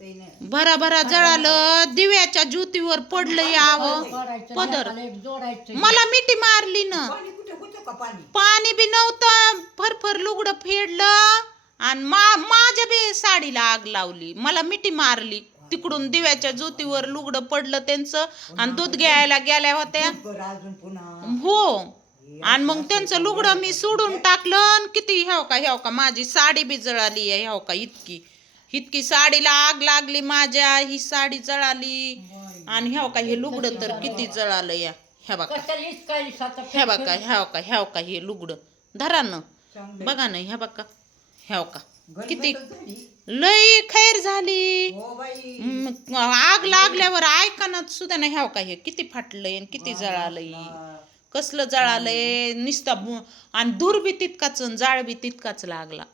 भरा भरा जळालं, दिव्याच्या ज्योतीवर पडलं यावं पदर. मला मिठी मारली ना, पाणी बी नव्हतं, फरफर लुगडं फेडलं आणि माझ्या बी साडीला आग लावली. मला मिठी मारली, तिकडून दिव्याच्या ज्योतीवर लुगडं पडलं त्यांचं आणि दूध घ्यायला गेल्या होत्या. हो, आणि मग त्यांचं लुगडं मी सोडून टाकलं. किती ह्याव का माझी साडी बी जळाली आहे. ह्याव का इतकी साडीला आग लागली माझ्या. ही साडी जळाली आणि ह्याव का हे लुगडं तर किती जळालं या. ह्या बघा हे लुगडं धरा न, बघा ना ह्या बघा. ह्याव का किती लई खैर झाली. आग लागल्यावर ऐकणत सुद्धा नाही. ह्याव का हे किती फाटलंय आणि किती जळालंय. कसलं जळालंय नुसतं. आणि धूर बी तितकाच जाळ बी तितकाच लागला.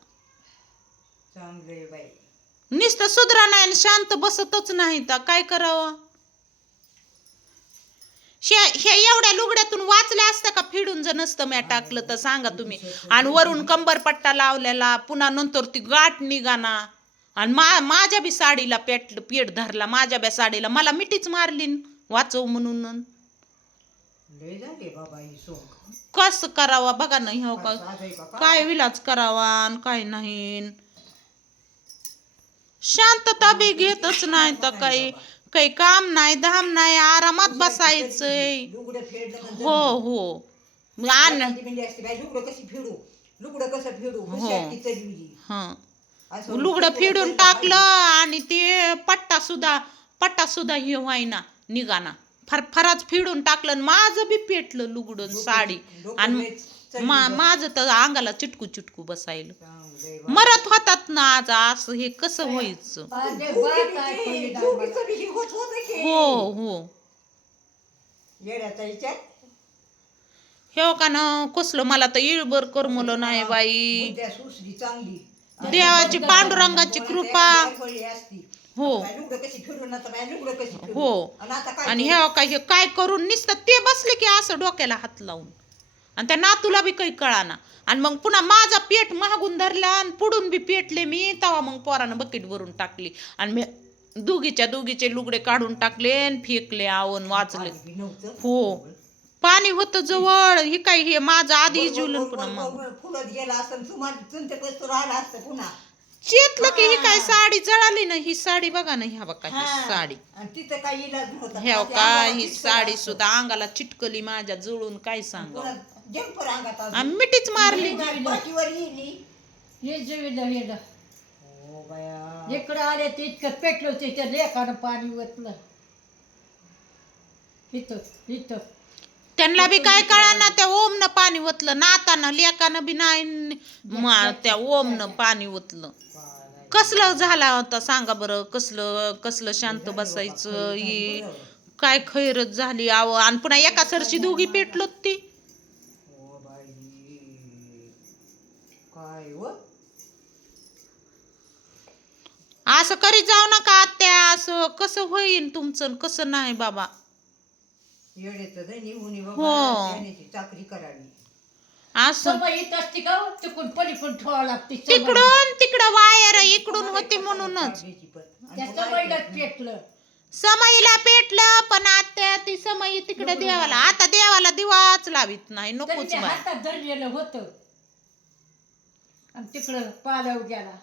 नुसतं सुधरा नाही, शांत बसतच नाही. तर काय करावं. हे एवढ्या लुगड्यातून वाचल्या असत्या का फिडून जर नसतं म्या टाकलं तर सांगा तुम्ही. आणि वरून कंबरपट्टा लावलेला, पुन्हा नंतर ती गाठ निघाना. आणि माझ्या बी साडीला पेट धरला. माझ्या बी साडीला मला मिठीच मारली वाचव म्हणून. कसं करावा बघा ना. ह्या काय विलाज करावा आणि काय नाही. शांतता बी घेतच नाही तर काही काम नाही धाम नाही, आरामात बसायचंय. हो हो लुगडं फेडून टाकलं आणि ते पट्टा सुद्धा हे व्हायना निघाना. फरफराच फेडून टाकलं. माझं बी पेटलं लुगडं साडी आणि माझं तर अंगाला चिटकू बसायला. मरत होतात ना आज. असं हे कसं व्हायचं. हो हे का ना कसलं मला तर इळभर करमलं नाही बाई. देवाची पांडुरंगाची कृपा. हो आणि हे काय करून नुसतं ते बसले की असं डोक्याला हात लावून. आणि त्या नातूला बी काही कळाना. आणि मग पुन्हा माझा पेट महागून धरला आणि पुढून बी पेटले मी. तेव्हा मग पोरानं बकेट भरून टाकली आणि मी दोघीचे लुगडे काढून टाकले आणि फेकले. आवून वाचले. हो पाणी होतं जवळ. हे काय हे माझं आधी जुलन पुन्हा चेतलं की ही काय साडी जळाली ना. ही साडी बघा ना. ह्या बघा ही साडी. ह्या का ही साडी सुद्धा अंगाला चिटकली माझ्या जळून. काय सांगा मिठीच मारली. इकडं आले ते इतकं पेटलं त्याच्या लेखानं पाणी ओतलं इथं. त्यांना बी काय कळाना. त्या ओमनं पाणी ओतलं नातानं. लेकानं बी नाही त्या ओमनं पाणी ओतलं. कसलं झाला होता सांगा बरं. कसलं शांत बसायचं. ही काय खैरच झाली आव. आणि पुन्हा एका सरशी दोघी पेटलो ती. असं करीत जाऊ नका आत्या. असं कसं होईल तुमचं कसं नाही बाबा. चाकरी करावी असं तिकडून तिकडं वायर इकडून होती म्हणूनच समईला पेटलं. पण आता ती समई तिकडे देवाला. आता देवाला दिवाच लावित नाही. नकोच हातात धरलेलं होतं आणि तिकडं पालव गेला.